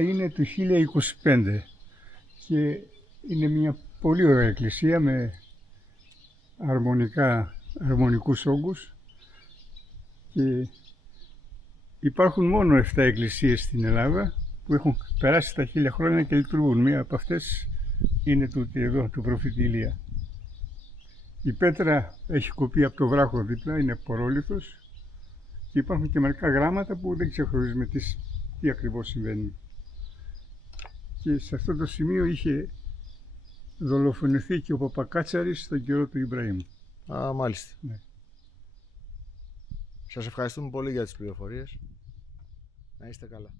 Είναι του 1025 και είναι μια πολύ ωραία εκκλησία με αρμονικούς όγκους και υπάρχουν μόνο 7 εκκλησίες στην Ελλάδα που έχουν περάσει τα 1000 χρόνια και λειτουργούν. Μία από αυτές είναι τούτη εδώ, του προφήτη Ηλία. Η πέτρα έχει κοπεί από το βράχο δίπλα, είναι πορόλιθος και υπάρχουν και μερικά γράμματα που δεν ξεχωρίζουμε τι ακριβώς συμβαίνει. Και σε αυτό το σημείο είχε δολοφονηθεί και ο Παπακάτσαρης στον καιρό του Ιμπραήμ. Α, μάλιστα. Ναι. Σας ευχαριστούμε πολύ για τις πληροφορίες. Να είστε καλά.